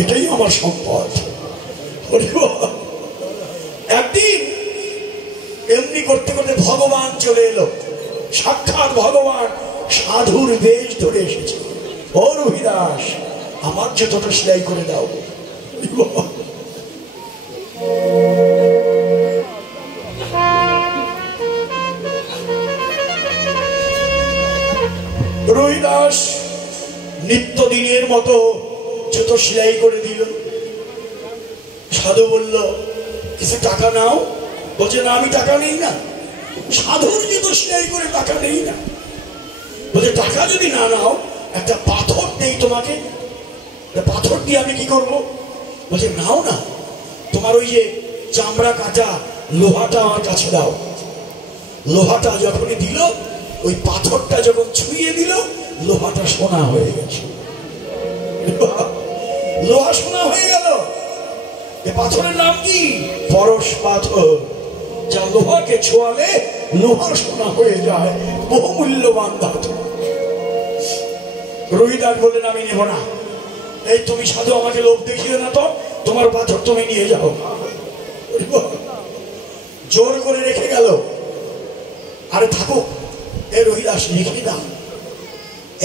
এটাই আমার সম্পদ। একদিন এমনি করতে করতে ভগবান চলে এলো, সাক্ষাৎ ভগবান সাধুর বেশ ধরে এসেছে। ও রবিদাস, আমার জুতোটা সেলাই করে দাও। রবিদাস নিত্যদিনের মতো জুতো সেলাই করে দিল। সাধু বলল, কিছু টাকা নাও। বলছে, না আমি টাকা নেই না। সাধুর জুতো সেলাই করে টাকা নেই না। বলছে, টাকা যদি না নাও একটা পাথর দেই তোমাকে। পাথর দিয়ে আমি কি করবো? বলছে, নাও না, তোমার ওই যে চামড়া কাটা লোহাটা আমার কাছে দাও। লোহাটা যখনই দিল, ওই পাথরটা যখন ছুঁয়ে দিল, লোহাটা সোনা হয়ে গেছে। লোহা সোনা হয়ে গেল। এ পাথরের নাম কি? পরশ পাথর। যা লোহাকে ছোঁয়ালে লোহা সোনা হয়ে যায়, বহু মূল্যবান ধাতু। রবিদাস বললেন, আমি নেব না। এই তুমি সাধু আমাকে লোভ দেখিয়ে না তো, তোমার পাথর তুমি নিয়ে যাও। জোর করে রেখে গেল। আরে থাকো, এ রবিদাস রেখে দাও,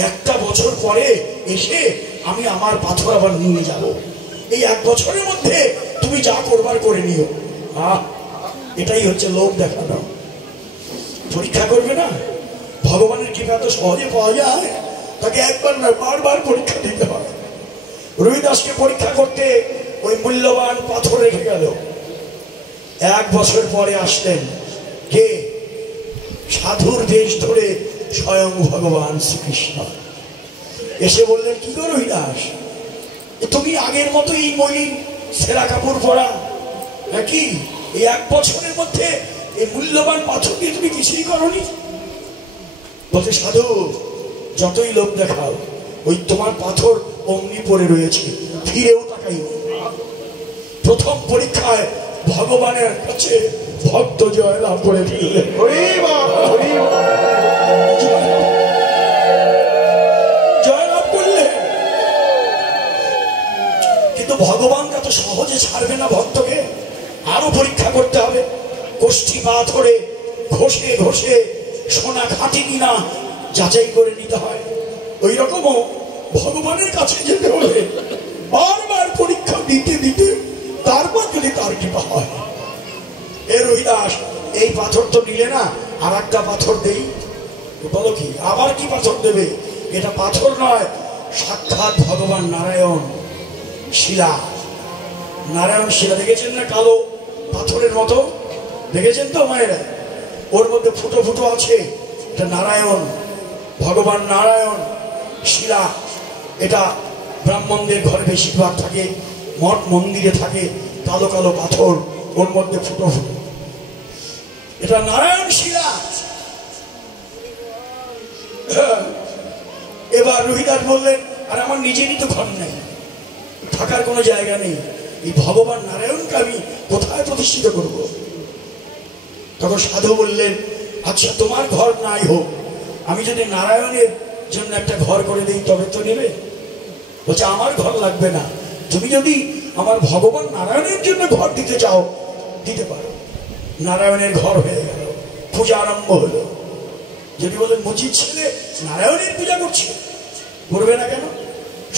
একটা বছর পরে এসে আমি আমার পাথর আবার নিয়ে যাব। এই এক বছরের মধ্যে তুমি যা করবার করে নিও। এটাই হচ্ছে লোভ দেখানো। পরীক্ষা করবে না, ভগবানের কৃপা তো সহজে পাওয়া যায়, তাকে একবার না বারবার পরীক্ষা দিতে হয়। রবিদাসকে পরীক্ষা করতে ওই মূল্যবান পাথর রেখে গেল। এক বছর পরে আসলেন কে? সাধুর বেশ ধরে স্বয়ং ভগবান শ্রীকৃষ্ণ। এসে বললেন, কি গো রবিদাস, তুমি আগের মতো এই মলিন সেরা কাপড় পরা নাকি? এই এক বছরের মধ্যে এই মূল্যবান পাথর দিয়ে তুমি কিছুই করনি। বলছে, সাধু যতই লোক দেখাও, ওই তোমার পাথর অমনি পড়ে রয়েছে, ফিরেও তাকাই। প্রথম পরীক্ষায় ভগবানের কাছে ভক্ত জয়লাভ করে ফেললেন। জয়লাভ করলেন। কিন্তু ভগবান এত সহজে ছাড়বে না ভক্তকে, আরো পরীক্ষা করতে হবে। কোষ্ঠী পা ধরে ঘষে ঘষে সোনা ঘাটি কিনা যাচাই করে নিতে হয়। ওই রকমও ভগবানের কাছে যেতে হলে বারবার পরীক্ষা দিতে দিতে তারপর যদি তার কৃপা হয়। এ রবিদাস, এই পাথর তো নিলে না, আর একটা পাথর দেই। বলো কি, আবার কি পাথর দেবে? এটা পাথর নয়, সাক্ষাৎ ভগবান নারায়ণ শিলা। নারায়ণ শিলা দেখেছেন না, কালো পাথরের মতো, দেখেছেন তো মায়েরা? ওর মধ্যে ফুটো ফুটো আছে, এটা নারায়ণ, ভগবান নারায়ণ শিলা। এটা ব্রাহ্মণদের ঘরে বেশিরভাগ থাকে, মঠ মন্দিরে থাকে কালো কালো পাথর, ওর মধ্যে ফুটো ফুটো। এটা নারায়ণ শিলা। এবার রবিদাস বললেন, আর আমার নিজেরই তো ঘর নেই, থাকার কোনো জায়গা নেই, এই ভগবান নারায়ণকে আমি কোথায় প্রতিষ্ঠিত করব? তখন সাধু বললেন, আচ্ছা তোমার ঘর নাই হোক, আমি যদি নারায়ণের জন্য একটা ঘর করে দিই তবে তো নেবে? বলছে, আমার ঘর লাগবে না, তুমি যদি আমার ভগবান নারায়ণের জন্য ঘর দিতে চাও দিতে পারো। নারায়ণের ঘর হয়ে গেল, পূজা আরম্ভ হলো। যদি বলেন মুচির ছেলে নারায়ণের পূজা করছে, করবে না কেন?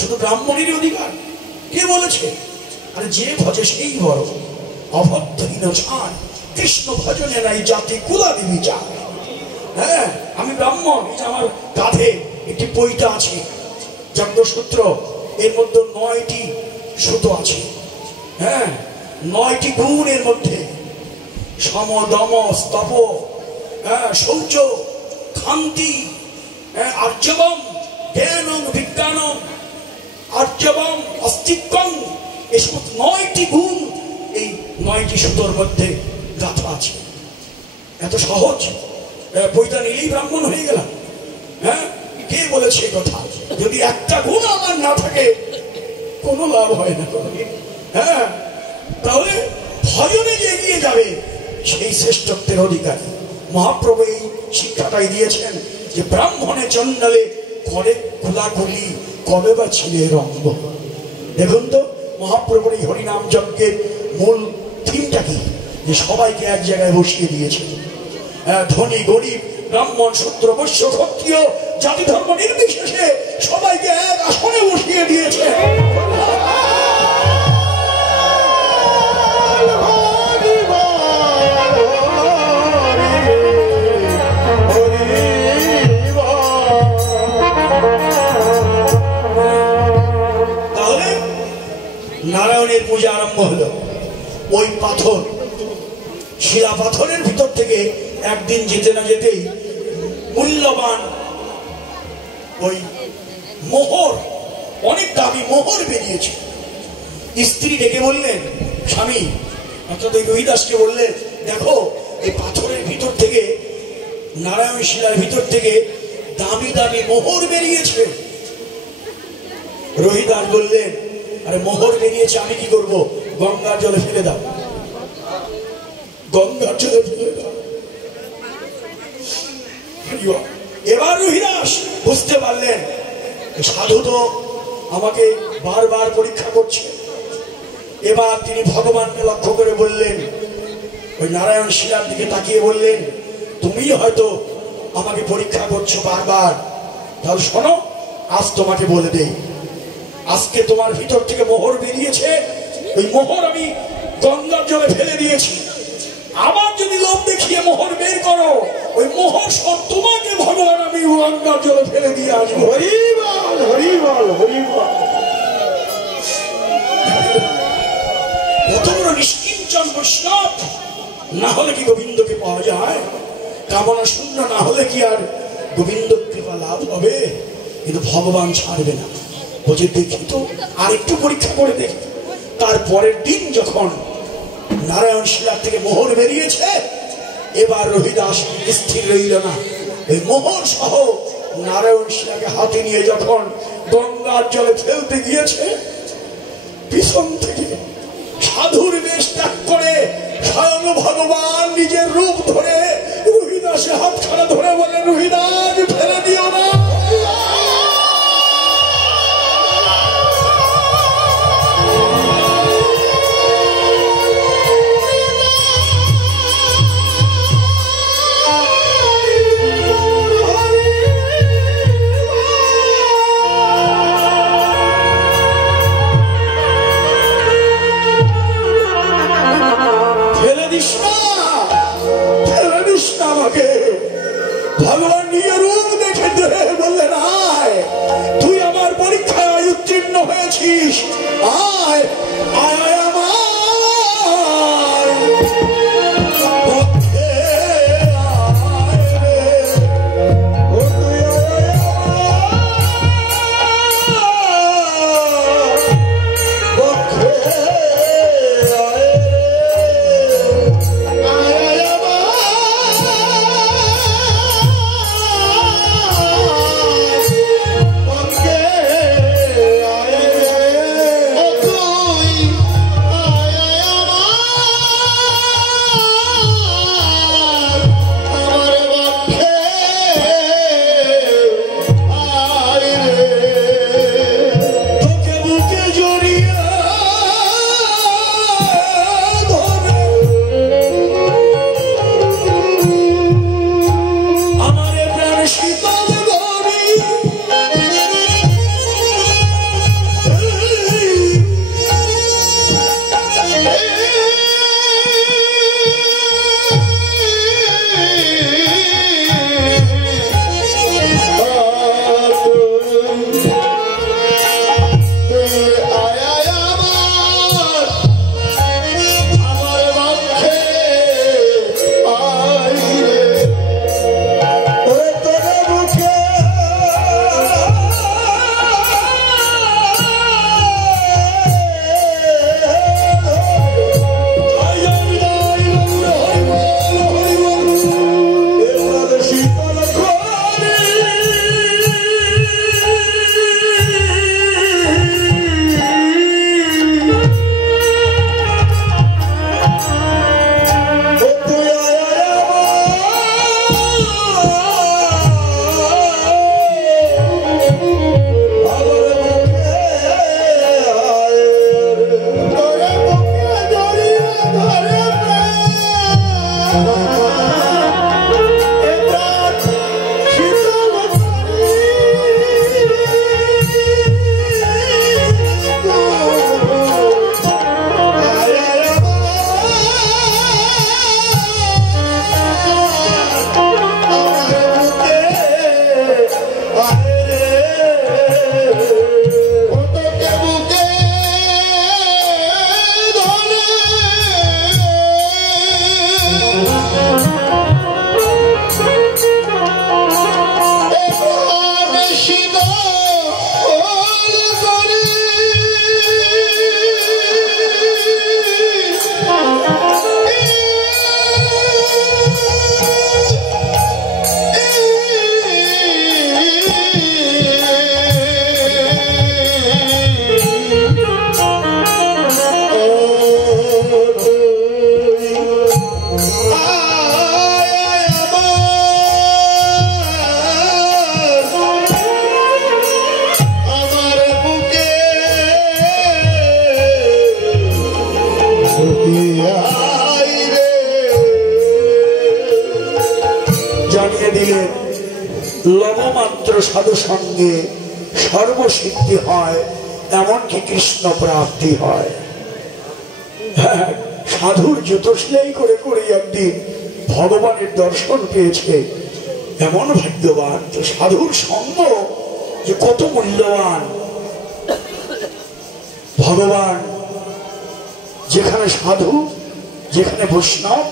শুধু ব্রাহ্মণেরই অধিকার, কে বলেছে? আরে যে ভজে সেই বড়, অভদ্রহীন ছান কৃষ্ণ ভজনে নাই জাতি কুলাদি বিচার। হ্যাঁ, আমি ব্রাহ্মণ, আমার কাঁধে একটি পৈতা আছে, যজ্ঞসূত্র, এর মধ্যে 9টি সুতো আছে। হ্যাঁ, 9টি গুণ এর মধ্যে, সম দম স্তপ, শৌচ, ক্ষান্তি, আর্যবম, জ্ঞানং বিজ্ঞানং, আর্যবম, অস্তিত্বং, এই সমস্ত 9টি গুণ এই 9টি সুতোর মধ্যে গাঁথা আছে। এত সহজ, বইটা নিলেই ব্রাহ্মণ হয়ে গেলাম। হ্যাঁ, কে বলেছে কথা? যদি একটা গুণ আমার না থাকে কোনো লাভ হয় না। হ্যাঁ, তাহলে ভজনে যে এগিয়ে যাবে সেই শ্রেষ্ঠত্বের অধিকারী। মহাপ্রভু এই শিক্ষাটাই দিয়েছেন যে ব্রাহ্মণে চন্ডালে করে কুলাকুলি, কবে বা ছিলে রঙ্গ। দেখুন তো, মহাপ্রভুর এই হরিনাম যজ্ঞের মূল থিমটা কি, যে সবাইকে এক জায়গায় বসিয়ে দিয়েছে। ধনী গরিব, ব্রাহ্মণ শূদ্র বৈশ্য ক্ষত্রিয় জাতি ধর্ম নির্বিশেষে সবাইকে এক আসনে বসিয়ে দিয়েছে। তাহলে নারায়ণের পূজা আরম্ভ হলো। ওই পাথর, শিলা পাথরের ভিতর থেকে একদিন যেতে না যেতেই মূল্যবান ওই মোহর, অনেক দামি মোহর বেরিয়েছে। স্ত্রী ডেকে বললেন, স্বামী অর্থাৎ ওই রহিদাসকে বললেন, দেখো এই পাথরের ভিতর থেকে, নারায়ণ শিলার ভিতর থেকে দামি দামি মোহর বেরিয়েছে। রহিদাস বললেন, আরে মোহর বেরিয়েছে আমি কি করব, গঙ্গার জলে ফেলে দাও, গঙ্গার জলে ফেলে দাও। এবার রহিদাস বুঝতে পারলেন সাধু তো আমাকে বারবার পরীক্ষা করছে। এবার তিনি ভগবানকে লক্ষ্য করে বললেন, ওই নারায়ণ শিলার দিকে তাকিয়ে বললেন, তুমি হয়তো আমাকে পরীক্ষা করছো বারবার, তাহলে শোনো, আজ তোমাকে বলে দেই, আজকে তোমার ভিতর থেকে মোহর বেরিয়েছে, ওই মোহর আমি গঙ্গার জলে ফেলে দিয়েছি। আবার যদি লোভ দেখিয়ে মোহর বের করো, ওই মোহর সব তোমাকে ভগবান আমি গঙ্গার জলে ফেলে দিয়ে আসবো। হরি বল, হরি বল, হরি বল। কত বড় নিষ্কিঞ্চন বৈষ্ণব! না হলে কি গোবিন্দকে পাওয়া যায়? কামনা শূন্য না হলে কি আর গোবিন্দ কৃপা লাভ হবে? কিন্তু ভগবান ছাড়বে না, বলছে দেখি তো, আর একটু পরীক্ষা করে দেখি। তারপরের দিন যখন নারায়ণ শিলার থেকে মোহর বেরিয়েছে, এবার রহিদাস স্থির রইল না। ওই মোহর সহ নারায়ণ শিলাকে হাতে নিয়ে যখন গঙ্গার জলে ফেলতে গিয়েছে, পিছন থেকে সাধুর বেশ ত্যাগ করে স্বয়ং ভগবান নিজের রূপ ধরে রহিদাসের হাতখানা ধরে বলে, রহিদাস ফেলে দিও না। ভগবান নিয়ে রূপ দেখে বললেন, আয়, তুই আমার পরীক্ষায় উত্তীর্ণ হয়েছিস, আয় আয় আয় আমার তুই লবমাত্র সাধু সঙ্গে সর্বসিদ্ধি হয়, এমনকি কৃষ্ণ প্রাপ্তি হয়। হ্যাঁ, সাধুর জুতো সেলাই করে করে একদিন ভগবানের দর্শন পেয়েছে, এমন ভাগ্যবান। তো সাধুর সঙ্গ যে কত মূল্যবান। ভগবান যেখানে সাধু, যেখানে বৈষ্ণব,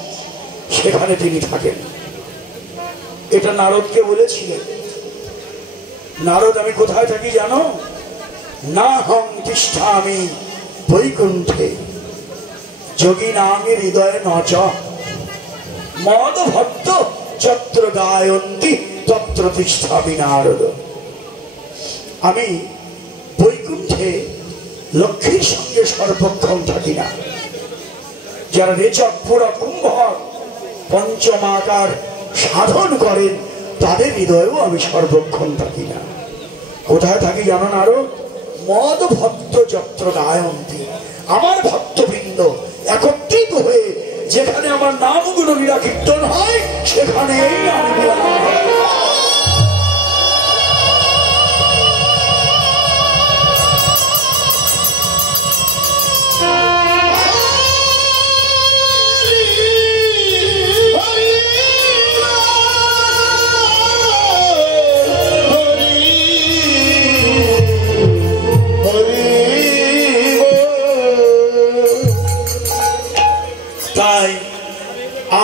সেখানে তিনি থাকেন। এটা নারদকে বলেছিলেন। নারদ, আমি কোথায় থাকি জানো? না হং তিষ্ঠামি বৈকুণ্ঠে যোগী নামে হৃদয়ে নচ মদ ভক্ত যত্র গায়ন্তি তত্র তিষ্ঠামি নারদ। আমি বৈকুণ্ঠে লক্ষ্মীর সঙ্গে সর্বক্ষণ থাকি না। যারা রেচক পুরা কুম্ভক পঞ্চমাকার সাধন করেন, তাদের হৃদয়েও আমি সর্বক্ষণ থাকি না। কোথায় থাকি জানো নারদ? মদ ভক্ত যত্র গায়ন্তি, আমার ভক্তবৃন্দ একত্রিত হয়ে যেখানে আমার নামগুলো লীলা কীর্তন হয়, সেখানেই আমি বিরাজমান।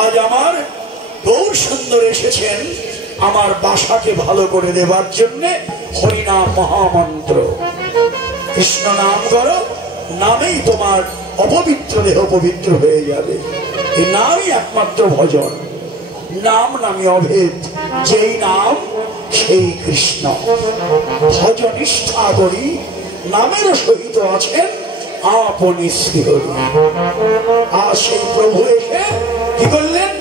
আজ আমার গৌর সুন্দর এসেছেন আমার বাসাকে ভালো করে দেবার জন্য। হরিনাম মহামন্ত্র, কৃষ্ণ নাম করো, নামেই তোমার অপবিত্র দেহ পবিত্র হয়ে যাবে। এই নামই একমাত্র ভজন। নাম নামে অভেদ, যেই নাম সেই কৃষ্ণ। ভজনিষ্ঠা করি নামের সহিত আছেন আপনি শ্রীহরি। আর সেই প্রভু এসে কি করলেন?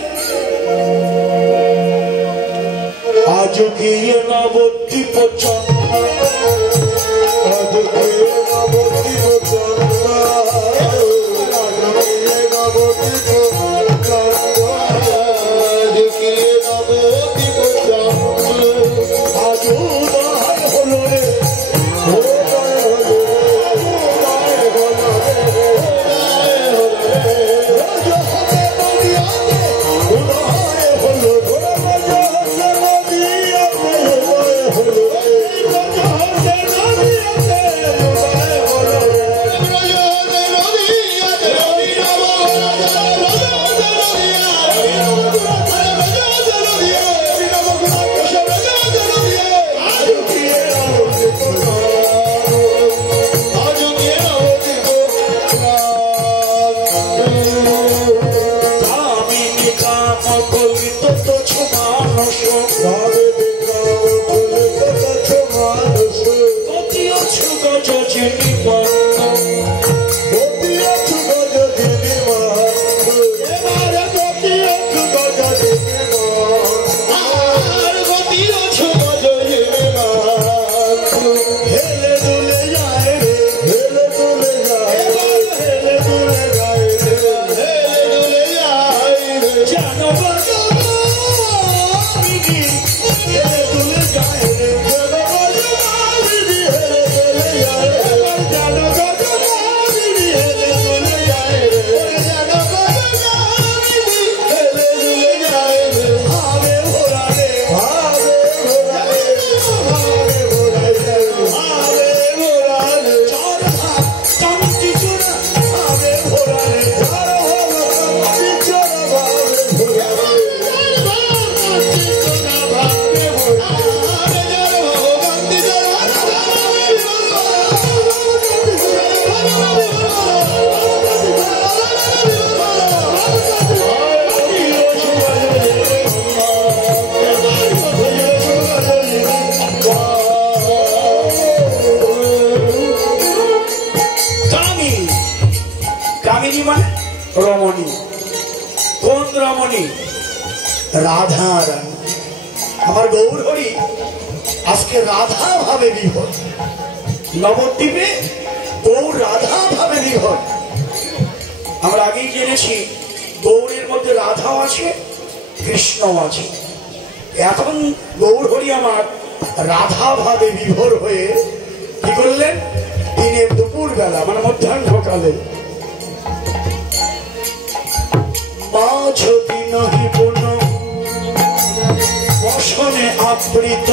আজ গিয়ে নবদ্বীপ রমণী। কোন রমণী? রাধা রানী। আমার গৌর হরি আজকে রাধা ভাবে বিভোর। নবদ্বীপে গৌর রাধা ভাবে বিভোর। আমরা আগেই জেনেছি গৌরের মধ্যে রাধাও আছে, কৃষ্ণ আছে। এখন গৌর হরি আমার রাধা ভাবে বিভোর হয়ে কি করলেন, দিনের দুপুর বেলা মানে মধ্যাহ্নকালে মাঝ দিন পুন বসনে আবৃত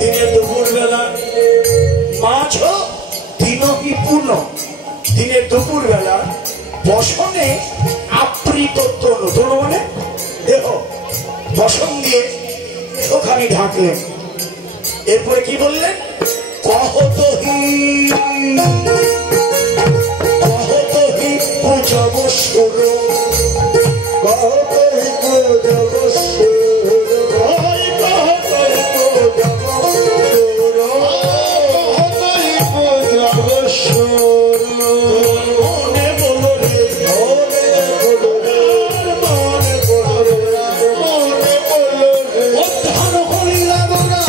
দিনের দুপুর বেলা মাঝ দিন পুন দিনের দুপুর বেলা বসনে আবৃত তনু, তনু মানে দেহ, বসন দিয়ে ওখানে ঢাকলেন। এরপরে কি বললেন, কহতহি কহতহি পূজব সুর, কহতহি পূজব সুর, কহতহি পূজব সুর, কহতহি পূজব সুর। মনে বলো রে, মনে বলো রে, মনে বলো রে, মনে বলো রে, উদ্ধার করিলা গোরা,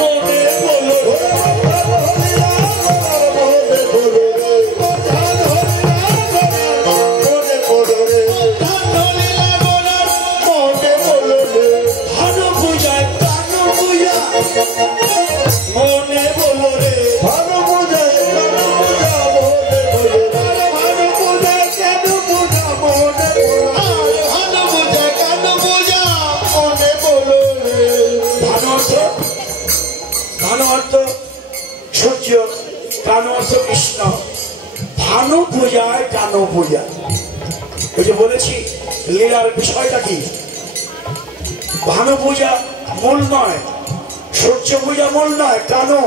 মনে বলো রে, উদ্ধার করিলা গোরা, মনে বলো রে, উদ্ধার করিলা গোরা, মনে বলো রে, উদ্ধার করিলা গোরা, মনে বলো রে, ভানু পূজায় কানু পূজা, মনে বলো রে, ভানু পূজায় কানু পূজা, মনে বলো রে, ভানু পূজায় কানু পূজা, মনে বলো রে, ভানু পূজায় কানু পূজা, মনে বলো রে। ভানু অর্থ, ভানু অর্থ সূর্য, কানু অর্থ কৃষ্ণ, ভানু পূজায় কানু পূজা। ওই যে বলেছি লীলার বিষয়টা কি, ভানু পূজা মূল নয়, সূর্য পূজা মূল নয়, কানু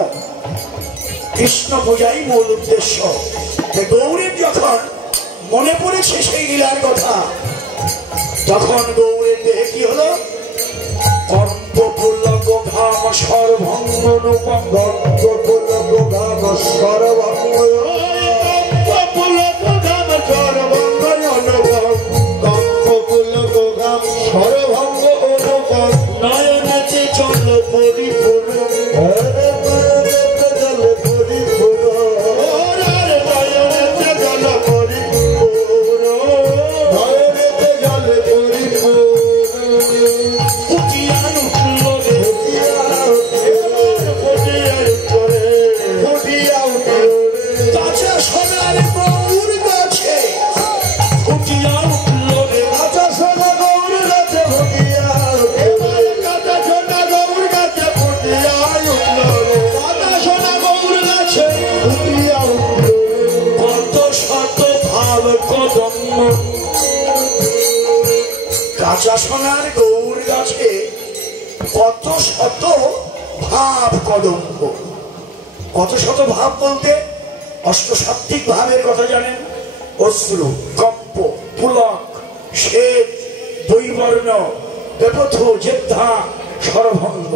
কৃষ্ণ পূজাই মূল উদ্দেশ্য। গৌরীর যখন মনে পড়েছে সেই লীলার কথা, তখন গৌরের দেহে কি হলো, কর্পপুলক ঘাম সর্বঙ্গ রূপম, কর্পপুলক ঘাম সর্বঙ্গ, কর্পপুলক ঘাম সর্বঙ্গ অনুভব, কর্পপুলক ঘাম সর্বঙ্গ অনুভব, নয়নেতে জল পরিপূর্ণ, নয়নেতে জল পরিপূর্ণ, নয়নেতে জল পরিপূর্ণ, নয়নেতে জল পরিপূর্ণ। ফুটিয়া উঠল রে, ফুটিয়া উঠল রে, ফুটিয়া উঠল রে, কাঁচা সোনার গৌর গাছে, ফুটিয়া উঠল রে, কাঁচা সোনা গৌর গাছে, ফুটিয়া উঠল রে, কাঁচা সোনা গৌর গাছে, ফুটিয়া উঠল রে, কাঁচা সোনা গৌর গাছে, ফুটিয়া উঠল রে। কত শত ভাব কদম্ব, কাঁচা সোনার গৌর গাছে কত শত ভাব কদম্ব। কত শত ভাব বলতে অষ্টসাত্ত্বিক ভাবের কথা জানেন, অশ্রু, কম্প, পুলক, শ্বেত, বৈবর্ণ, বেপথু, জেদ্ধা, সরভঙ্গ,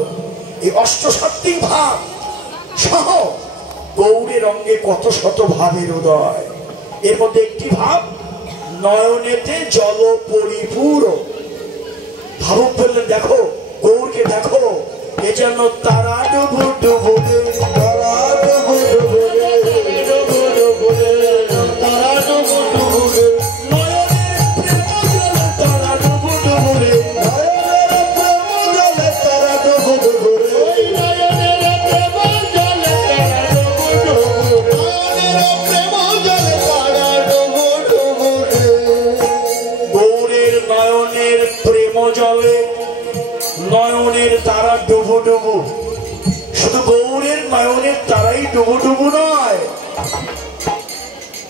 এই অষ্টসাত্ত্বিক ভাব সহ গৌরের অঙ্গে কত শত ভাবের উদয়। এর মধ্যে একটি ভাব, নয়নেতে জল পরিপূর। ভাবুক বললেন, দেখো গৌরকে দেখো, এ যেন তারা ডুবু ডুবু রে, তারা ডুবু ডুবু রে, ডুবু ডুবু রে, তারা ডুবু ডুবু রে, নয়নের প্রেম জলে তারা ডুবু ডুবু রে, নয়নের প্রেম জলে তারা ডুবু ডুবু রে, নয়নের প্রেম জলে তারা ডুবু ডুবু রে, নয়নের প্রেম জলে তারা ডুবু ডুবু রে। গৌরের নয়নের প্রেম জলে নয়নের তারা ডুবু ডুবু, শুধু গৌরের নয়নের তারাই ডুবু ডুবু নয়,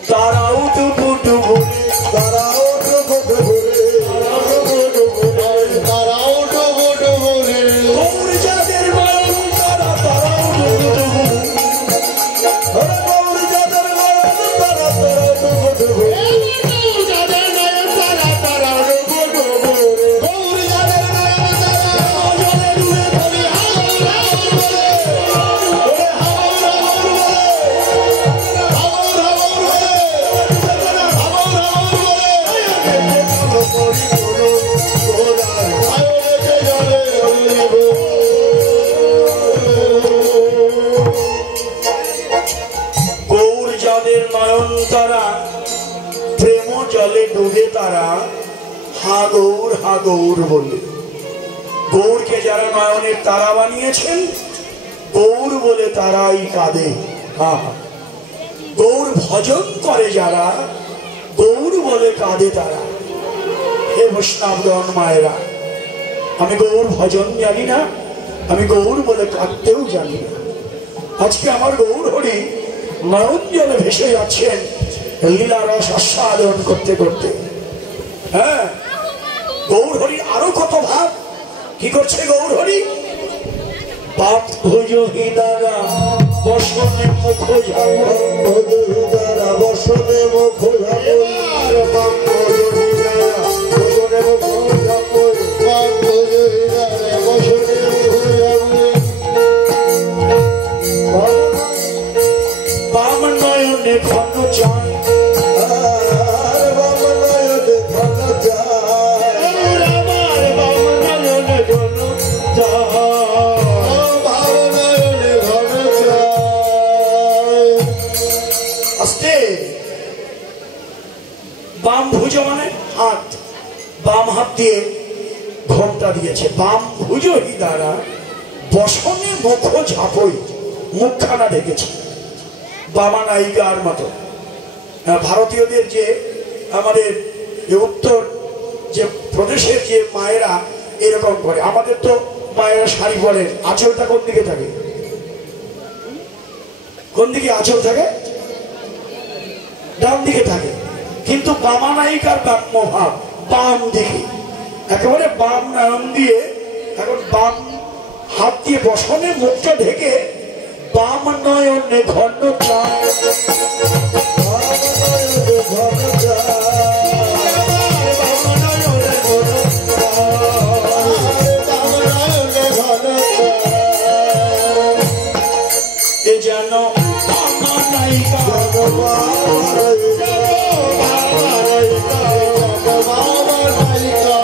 তারাও ডুবু ডুবু রে, তারাও ডুবু ডুবু রে, তারাও ডুবু ডুবু রে, তারাও ডুবু ডুবু রে। গৌর যাদের নয়ন তারা, তারাও ডুবু ডুবু, গৌর যাদের নয়ন তারা, তারাও ডুবু ডুবু, গৌর যাদের নয়ন তারা, তারাও ডুবু ডুবু রে, গৌর যাদের নয়ন তারা, জলে ডুবে ধরি হাওড়া বলে, হাওড়া বলে, তারা হা গৌর বলে। গৌরকে যারা নয়নের তারা বানিয়েছেন, গৌর বলে তারাই কাঁদে। হা গৌর ভজন করে যারা, গৌর বলে কাঁদে তারা। হে বৈষ্ণবগণ মায়েরা, আমি গৌর ভজন জানি না, আমি গৌর বলে কাঁদতেও জানি না। আজকে আমার গৌর হরি নয়ন জলে ভেসে যাচ্ছেন লীলা রস আস্বাদন করতে করতে। হ্যাঁ, গৌর হরি আরো কত ভাব। কি করছে গৌর হরি? বাপ ভোজো হিদারা বসনে মুখ ঝাড়া, বসনে মুখ ঝাড়া, বাপ ভোজো হিদারা বসনে মুখ ঝাড়া, বাপ ভোজো হিদারা বসনে মুখ ঝাড়া। বাম নয়নে ঘন চাঁদ, বাম নয়নে ঘন চাঁদ, আমার বাম নয়নে ঘন চাঁদ, বাম নয়নে ঘন চাঁদ। আস্তে। বাম ভুজ মানে হাত, বাম হাত দিয়ে ঘোমটা দিয়েছে। বাম ভুজ হি দ্বারা বসনে মুখ ঝাপই, মুখখানা ঢেকেছে বামা নায়িকার মতো। ভারতীয়দের যে আমাদের উত্তর যে প্রদেশের যে মায়েরা এরকম করে, আমাদের তো মায়েরা শাড়ি পরে, আঁচলটা কোন দিকে থাকে? কোন দিকে আঁচল থাকে? ডান দিকে থাকে। কিন্তু বামা নায়িকার বাম্যভাব বাম দিকে, একেবারে বাম নয়ন দিয়ে, এখন বাম হাত দিয়ে বসনে মুখটা ঢেকে বাম নয়নে ঘন চাঁদ, বাম নয়নে ঘন চাঁদ, বাম নয়নে ঘন চাঁদ, বাম নয়নে ঘন চাঁদ। এ যেন বামা নায়িকা, বামা নায়িকা, বামা নায়িকা,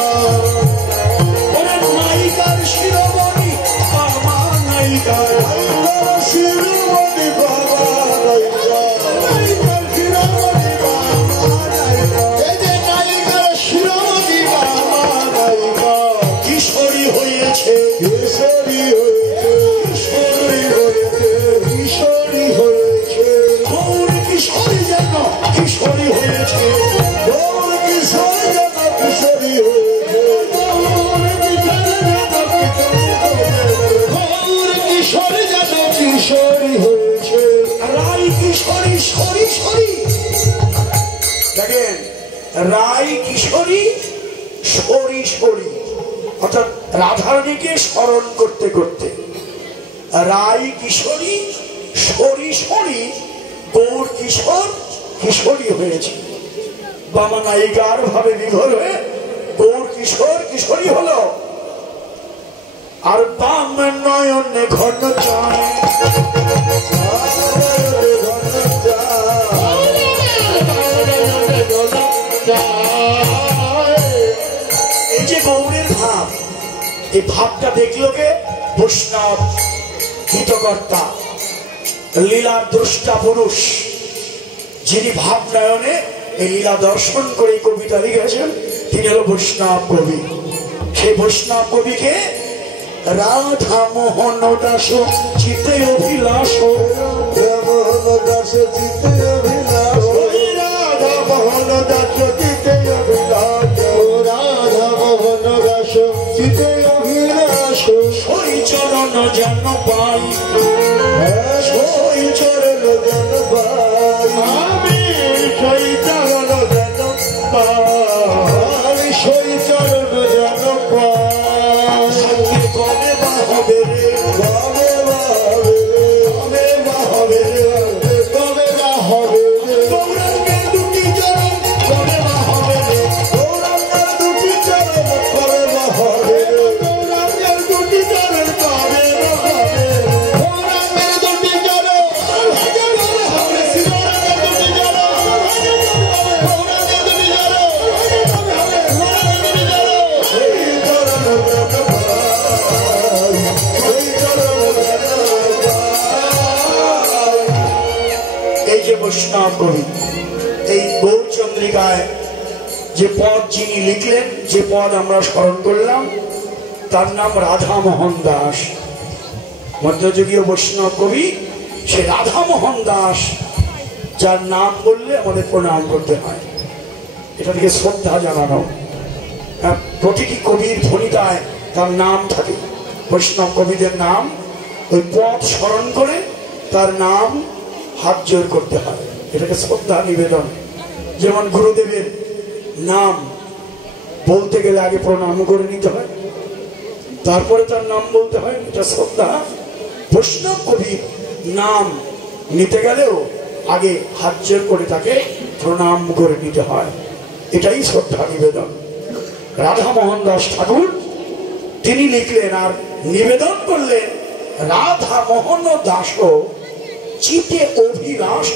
ওরে নায়িকার শিরোমণি বামা নায়িকা, শিরোমণি বাবা নায়িকা, নায়িকার শিরোমণি বাবা নায়িকা, এই যে নায়িকার শিরোমণি বাবা নায়িকা। কিশোরী হয়েছে, কিশোরী হয়েছে, কিশোরী হয়েছে, কিশোরী হয়েছে, গৌর কিশোরী যেন কিশোরী হয়েছে, গৌর কিশোরী যেন কিশোরী হয়েছে, গৌর কিশোরী যেন কিশোরী হয়েছে। রাই কিশোরী সরি সরি, দেখেন রাই কিশোরী সরি সরি, অর্থাৎ রাধারানীকে স্মরণ করতে করতে রাই কিশোরী সরি সরি, গৌর কিশোর কিশোরী হয়েছে। বামা নায়িকার ভাবে বিভোর হয়ে গৌর কিশোর কিশোরী হলো। আর বাম নয়নে ঘন চাঁদ, এই যে গৌরের ভাব, এই ভাবটা দেখলো কে? বৈষ্ণব হিতকর্তা, লীলার দ্রষ্টা পুরুষ, যিনি ভাব নয়নে এই লীলা দর্শন করে কবিতা লিখেছেন, তিনি হল বৈষ্ণব কবি। সেই বৈষ্ণব কবিকে রাধা মোহন দাস চিতে অভিলাষ, মোহন দাস চিতে অভিলাষ, রাধা মোহন দাস চিতে অভিলাষ, রাধা মোহন দাস চিতে অভিলাষ। সই চরণ যেন পাই, সই চরণ যেন পাই, আমি সই চরণ যেন পাই, সই চরণ যেন পাই। কবে বা হবে রে, কবে বা হবে রে, কবে বা হবে রে, কবে বা হবে রে, গৌরাঙ্গের দুটি চরণ কবে বা হবে রে, গৌরাঙ্গের দুটি চরণ কবে বা হবে রে, গৌরাঙ্গের দুটি চরণ কবে বা হবে রে, গৌরাঙ্গের দুটি চরণ কবে বা হবে রে। যে পদ যিনি লিখলেন, যে পদ আমরা স্মরণ করলাম, তার নাম রাধামোহন দাস, মধ্যযুগীয় বৈষ্ণব কবি। সে রাধামোহন দাস, যার নাম বললে আমাদের প্রণাম করতে হয়, এটা থেকে শ্রদ্ধা জানানো। প্রতিটি কবির ধ্বনিতায় তার নাম থাকে, বৈষ্ণব কবিদের নাম, ওই পদ স্মরণ করে তার নাম হাত জোর করতে হয়, এটাকে শ্রদ্ধা নিবেদন। যেমন গুরুদেবের নাম বলতে গেলে আগে প্রণাম করে নিতে হয়, তারপরে তার নাম বলতে হয়, এটা শ্রদ্ধা। বৈষ্ণব কবির নাম নিতে গেলেও আগে হাত জোর করে তাকে প্রণাম করে নিতে হয়, এটাই শ্রদ্ধা নিবেদন। রাধামোহন দাস ঠাকুর তিনি লিখলেন আর নিবেদন করলেন, রাধামোহন দাস চিতে অভিলাষ,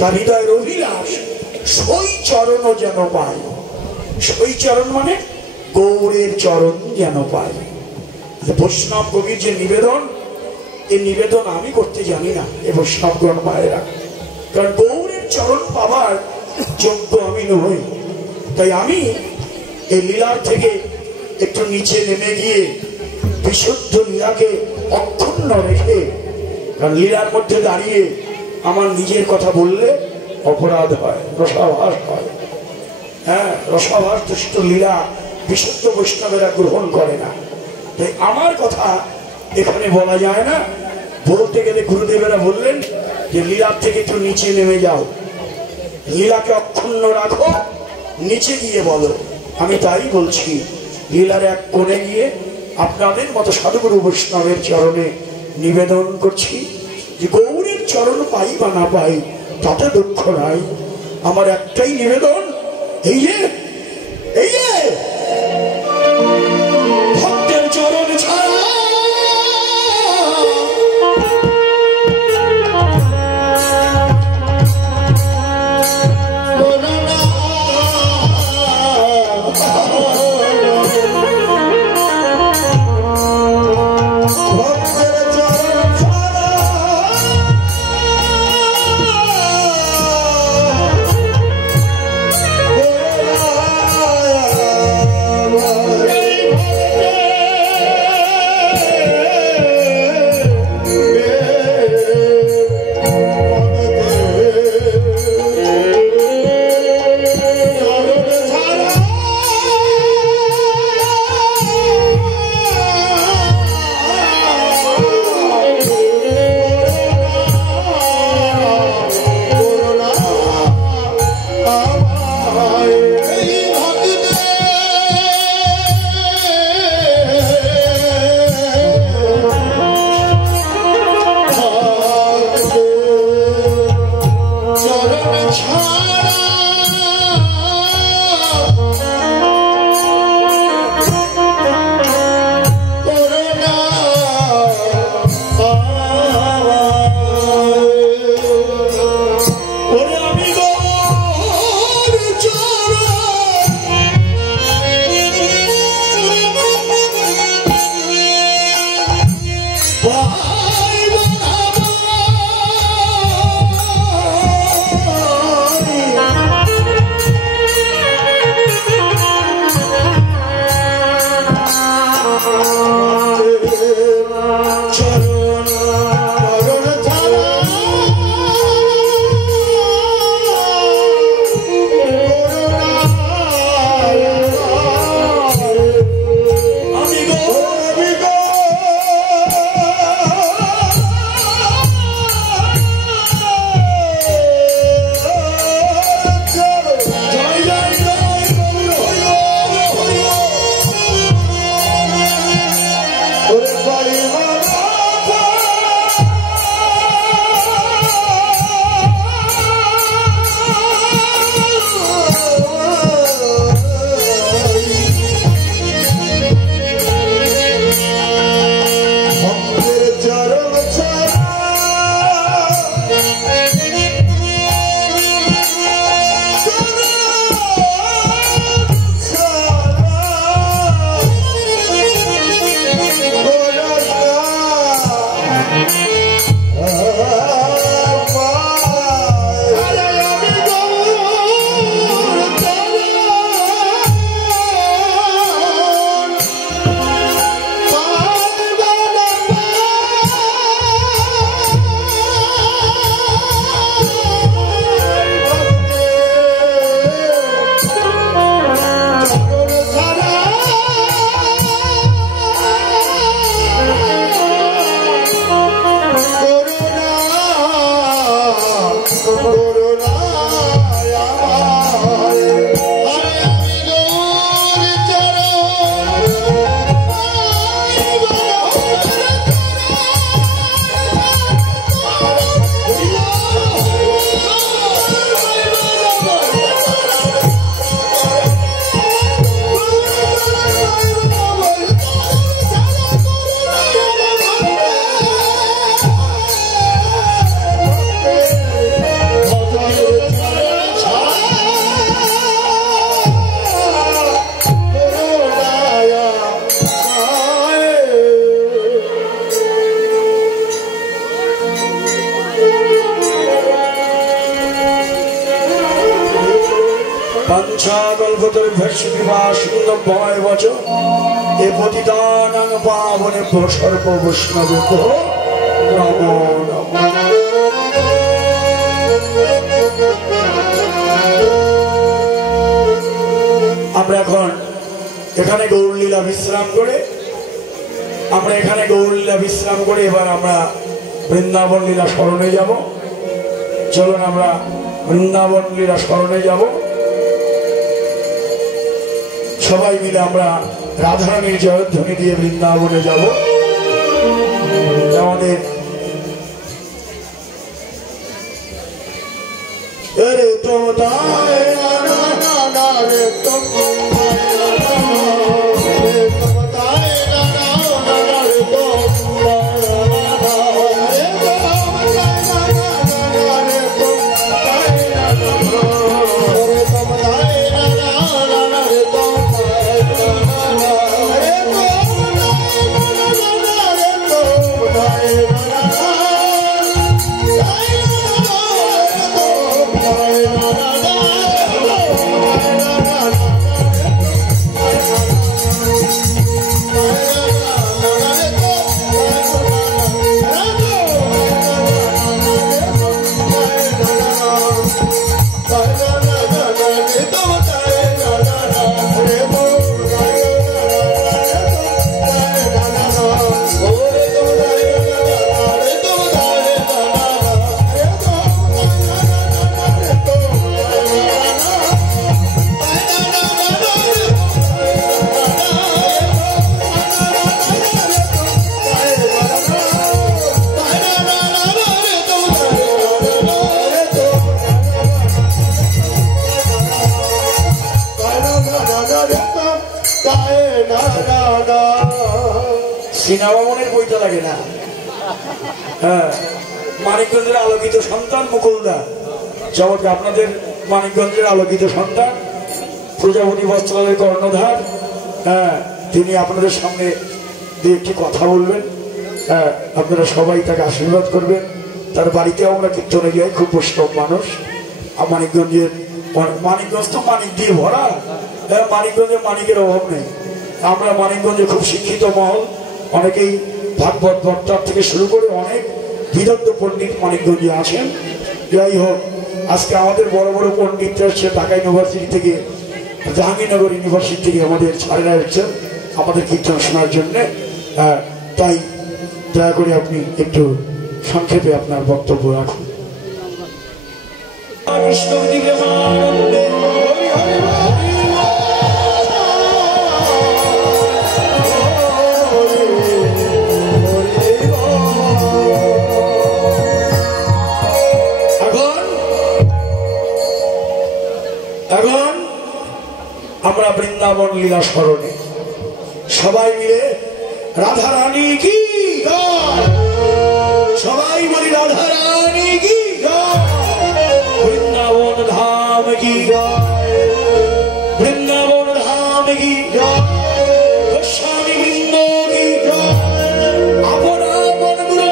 তার হৃদয়ের অভিলাষ সই চরণ যেন পায়। সই চরণ মানে গৌরের চরণ যেন পায়। বৈষ্ণব কবির যে নিবেদন, এই নিবেদন আমি করতে জানি না, এ বৈষ্ণবগণ মায়েরা, কারণ গৌরের চরণ পাবার যোগ্য আমি নই। তাই আমি এই লীলার থেকে একটু নিচে নেমে গিয়ে বিশুদ্ধ লীলাকে অক্ষুণ্ণ রেখে, কারণ লীলার মধ্যে দাঁড়িয়ে আমার নিজের কথা বললে অপরাধ হয়, রসাভাস হয়। হ্যাঁ, রসাভাস দুষ্ট লীলা বিশুদ্ধ বৈষ্ণবেরা গ্রহণ করে না। তাই আমার কথা এখানে বলা যায় না। বলতে গেলে গুরুদেবেরা বললেন যে লীলার থেকে একটু নিচে নেমে যাও, লীলাকে অক্ষুণ্ণ রাখো, নিচে গিয়ে বলো। আমি তাই বলছি, লীলার এক কোণে গিয়ে আপনাদের মতো সাধুগুরু বৈষ্ণবের চরণে নিবেদন করছি যে গৌরের চরণ পাই বা না পাই তাতে দুঃখ নাই। আমার একটাই নিবেদন, এই যে ভক্তের চরণ ছাড়া কৃপা সুন্দর ভয় বচন এ পতিতানাং পাবনে সর্ব বৈষ্ণব নমো নমো। আমরা এখন এখানে গৌরলীলা বিশ্রাম করে এবার আমরা বৃন্দাবন লীলা স্মরণে যাব। চলুন আমরা বৃন্দাবন লীলা স্মরণে যাব। সবাই মিলে আমরা রাধারানীর জয়ধ্বনি দিয়ে বৃন্দাবনে যাব। আমাদের সিনেমামনের বইটা লাগে না। হ্যাঁ, মানিকগঞ্জের আলোকিত সন্তান মুকুলদা চমৎকার। আপনাদের মানিকগঞ্জের আলোকিত সন্তান প্রজাপতি বস্ত্রালয়ের কর্ণধার। হ্যাঁ, তিনি আপনাদের সামনে দিয়ে একটি কথা বলবেন। হ্যাঁ, আপনারা সবাই তাকে আশীর্বাদ করবেন। তার বাড়িতেও আমরা কীর্তনে যাই, খুব বৈষ্ণব মানুষ। মানিকগঞ্জ তো মানিক দিয়ে ভরা। হ্যাঁ, মানিকগঞ্জে মানিকের অভাব নেই। আমরা মানিকগঞ্জে খুব শিক্ষিত মহল, অনেকেই ভাগবত বক্তার থেকে শুরু করে অনেক বিদগ্ধ পণ্ডিত মানিকগঞ্জে আসেন। যাই হোক, আজকে আমাদের বড় বড় পণ্ডিতরা এসছে ঢাকা ইউনিভার্সিটি থেকে, জাহাঙ্গীরনগর ইউনিভার্সিটি থেকে আমাদের ছাড়েরা এসছেন আমাদের কীর্তন শোনার জন্যে। তাই দয়া করে আপনি একটু সংক্ষেপে আপনার বক্তব্য রাখুন। এখন আমরা বৃন্দাবন লীলা স্মরণে সবাই মিলে রাধারানী কি সবাই বলি রাধারানী কি বৃন্দাবন ধাম কি বৃন্দাবন ধাম কি গোস্বামী বৃন্দ কি আপন আপন গুরু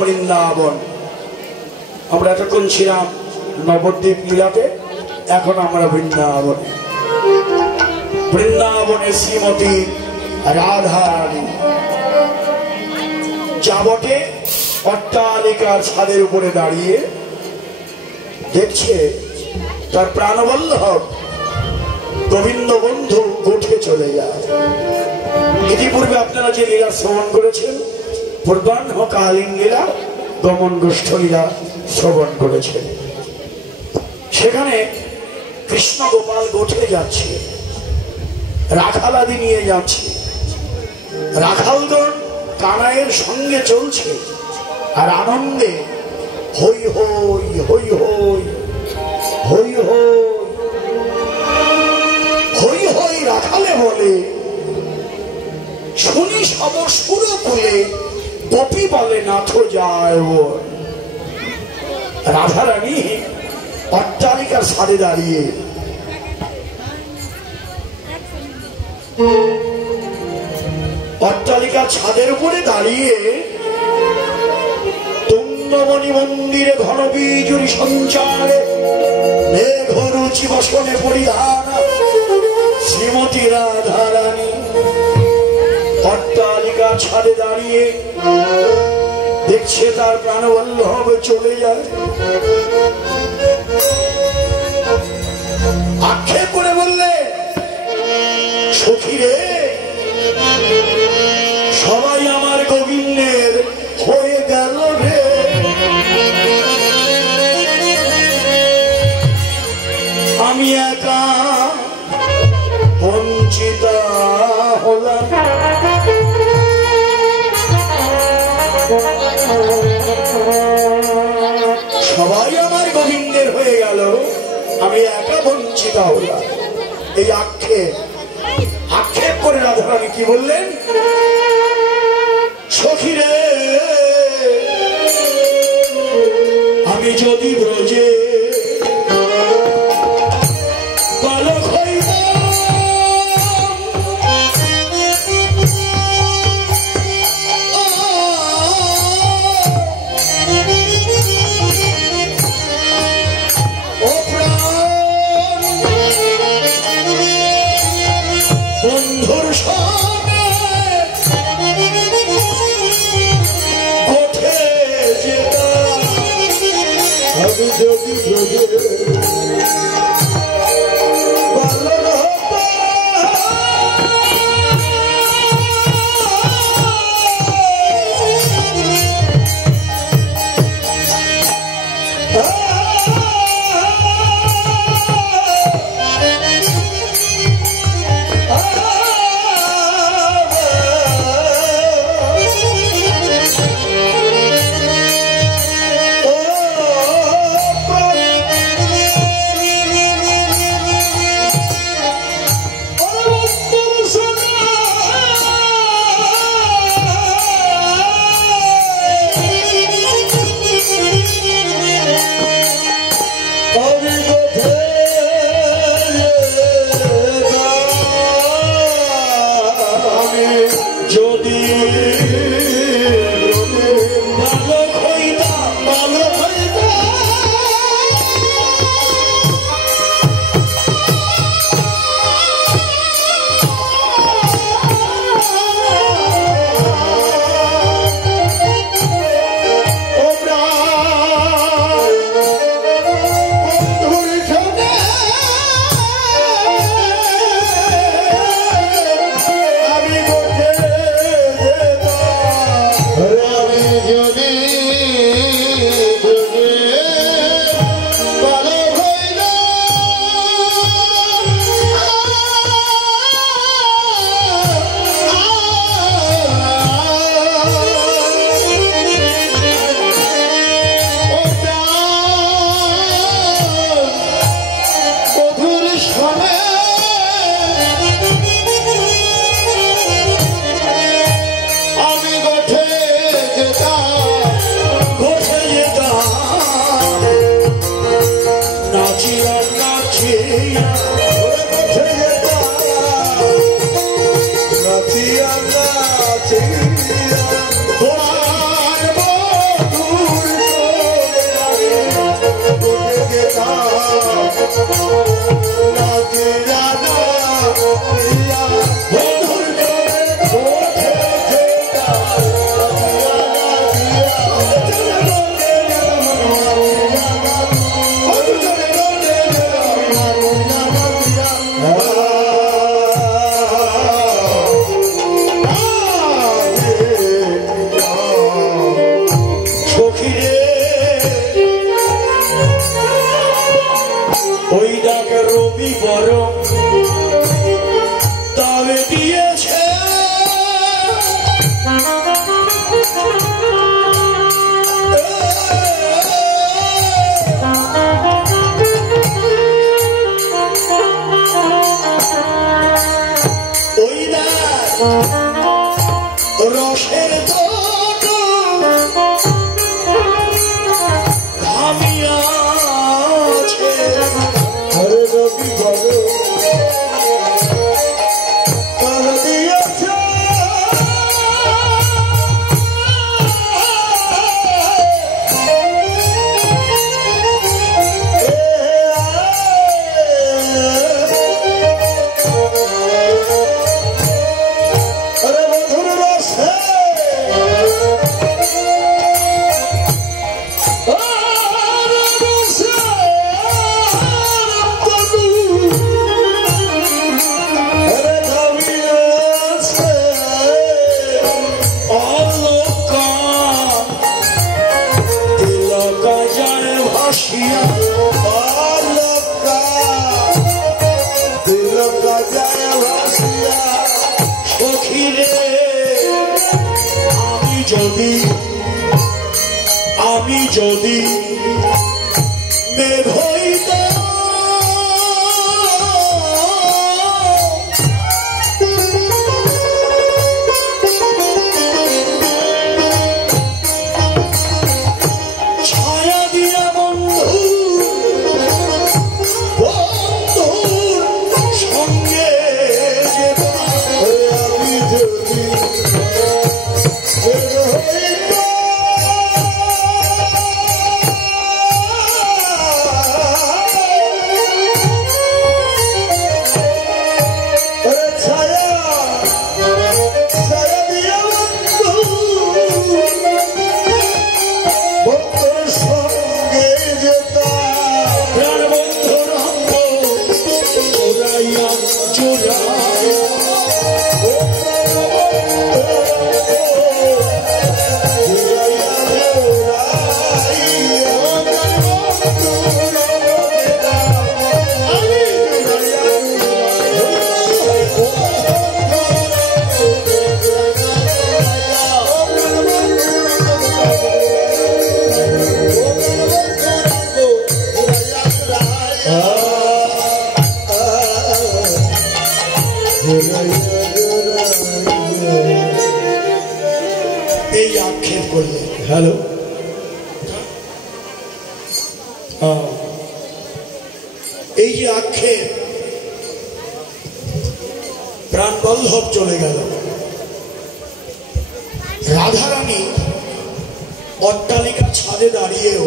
বৃন্দাবন। আমরা এতক্ষণ ছিলাম নবদ্বীপ লীলাতে, এখন আমরা বৃন্দাবনে। বৃন্দাবনে শ্রীমতী রাধারানী যাবটে অট্টালিকার ছাদের উপরে দাঁড়িয়ে দেখছে তার প্রাণবল্লভ গোবিন্দ বন্ধু গোঠে চলে যায়। ইতিপূর্বে আপনারা যে লীলা শ্রবণ করেছেন, পূর্বাহ্নকালীন লীলা, গমন গোষ্ঠ লীলা শ্রবণ করেছেন। সেখানে কৃষ্ণ গোপাল গোঠে যাচ্ছে, রাখালাদি নিয়ে যাচ্ছে, রাখালগণ কানাইয়ের সঙ্গে চলছে আর আনন্দে হই হই হই হই হই হই হই হই বলে শুনি সব সুর কুলে গোপী বলে নাথ যায় ওর। রাধারানী অট্টালিকার ছাদে দাঁড়িয়ে অট্টালিকার ছাদের উপরে দাঁড়িয়ে তুঙ্গমণি মন্দিরে ঘন বিজুরি সঞ্চারে মেঘরুচি বসনে পরিধান শ্রীমতী রাধারানী অট্টালিকার ছাদে দাঁড়িয়ে দেখছে তার প্রাণবল্লভ চলে যায়। আক্ষেপ করে বললে, সখী রে, সবাই আমার গোবিন্দের হয়ে গেল রে, আমি একা বঞ্চিতা হলাম। সবাই আমার গোবিন্দের হয়ে গেল, আমি একা বঞ্চিতা হলাম। এই আক্ষেপ করে রাধারানী কি বললেন, সখী রে, আমি যদি ব্রজে বালক হইব, বন্ধুর সঙ্গে কোঠে যেতাম, আমি যদি ব্রজে বালক ওই না রসের তট ভামিয়াছে হরে রবি বড় তার দিয়েছে আমি যদি মেঘ হইতাম ছায়া দিয়া বন্ধুর সঙ্গে আমি যদি এই আক্ষেপ করলে হ্যালো এই যে আক্ষেপ প্রাণবল্লভ চলে গেল রাধারানী অট্টালিকা ছাদে দাঁড়িয়েও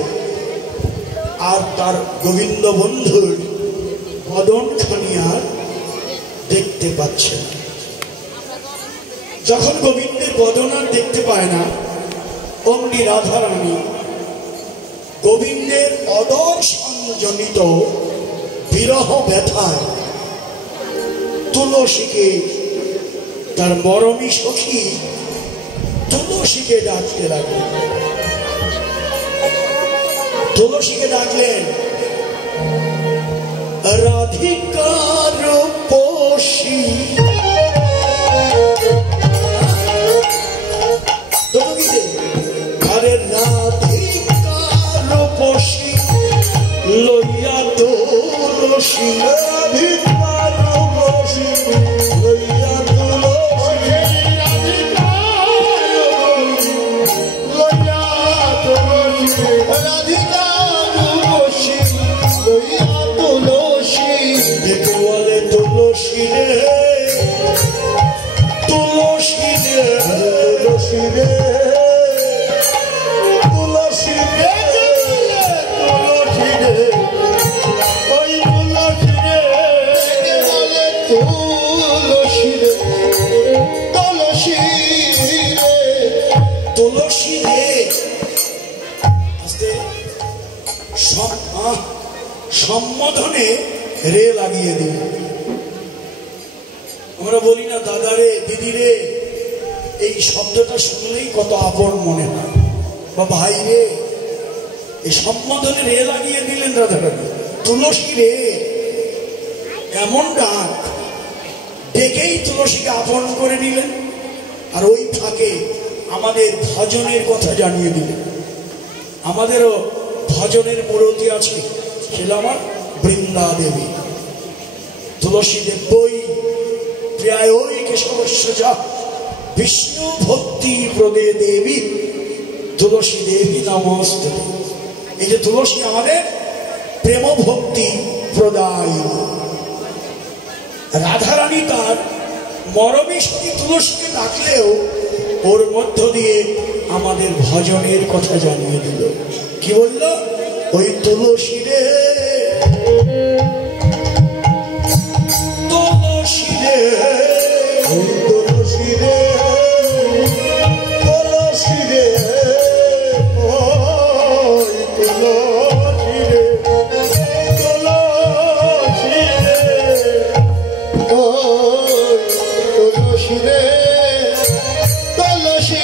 আর তার গোবিন্দ বন্ধুর বদনখানি আর দেখতে পাচ্ছে না। যখন গোবিন্দের বদন আর দেখতে পায় না অমনি রাধারানী গোবিন্দের অদর্শনজনিত বিরহ ব্যথায় তুলসীকে তার মরমী সখী তুলসীকে ডাকতে লাগলেন। তুলসীকে ডাকলেন রাধিকার পশি আরে রাধিকার পশি লইয়া তুলসী রাধিকার পশি লইয়া তুলসী রাধিকার পশি লইয়া তুলসী বলে তুলসী রে তুলসী রে তুলসী রে তুলসী রে তুলসী রে ওই তুলসী রে বলে তুলসী রে তুলসী রে তুলসী রে সম্বোধনে রে লাগিয়ে দিল। আমরা বলি না দাদা রে দিদি রে, এই শব্দটা শুনলেই কত আপন মনে হয়, বা ভাই রে, এই সম্বোধনে রে লাগিয়ে দিলেন রাধারানী। তুলসী রে এমন ডাক, ডেকেই তুলসীকে আপন করে নিলেন। আর ওই ফাঁকে আমাদের ভজনের কথা জানিয়ে দিলেন। আমাদেরও ভজনের মূরতি আছে, ছিল আমার বৃন্দা দেবী। তুলসী দেব বই প্রায় ওই কেশবস্য যা বিষ্ণু ভক্তি প্রদে দেবী তুলসী দেবী নমস্তে। এই যে তুলসী আমাদের প্রেম ভক্তি প্রদায়। রাধারানী তার মরমী সঙ্গে তুলসীকে ডাকলেও ওর মধ্য দিয়ে আমাদের ভজনের কথা জানিয়ে দিল। কি বলল? ওই তুলসী রে তুলসী রে তুলসী রে তুলসী রে তুলসী রে তুলসী রে তুলসী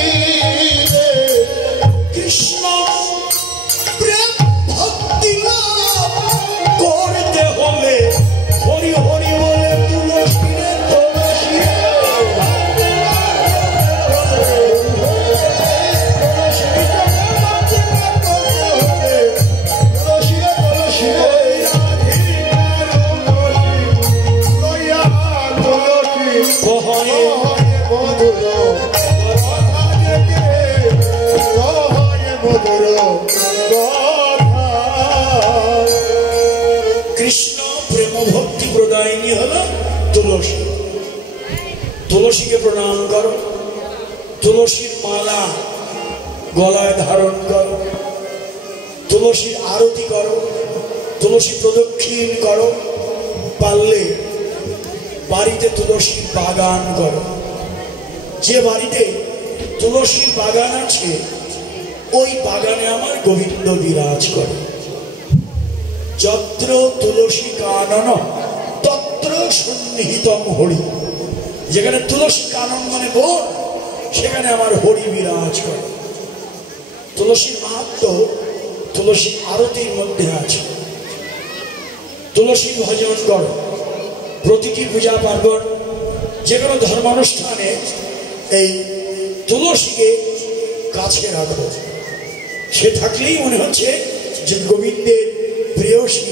রে কৃষ্ণ প্রেম ভক্তি করতে হলে হরি হরি বলে তুলসী রে তুলসী রে কৃষ্ণ প্রেম ভক্তি প্রদায়িনী হল তুলসী। তুলসীকে প্রণাম করো, তুলসীর মালা গলায় ধারণ করো, তুলসীর আরতি করো, তুলসী প্রদক্ষিণ করো, পারলে বাড়িতে তুলসীর বাগান করো। যে বাড়িতে তুলসীর বাগান আছে ওই বাগানে আমার গোবিন্দ বিরাজ করে। যত্র তুলসী কানন তত্র সন্নিহিতম হরি। যেখানে তুলসী কানন মানে বন, সেখানে আমার হরি বিরাজ করে। তুলসীর মাহাত্ম্য তুলসী আরতির মধ্যে আছে। তুলসী ভজন করো। প্রতিটি পূজা পার্বণ যে কোনো ধর্মানুষ্ঠানে এই তুলসীকে কাছে রাখো। সে থাকলেই মনে হচ্ছে যে গোবিন্দের প্রেয়সী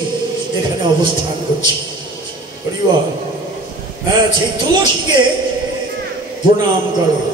এখানে অবস্থান করছে। হরিবল। হ্যাঁ, সেই তুলসীকে প্রণাম করো।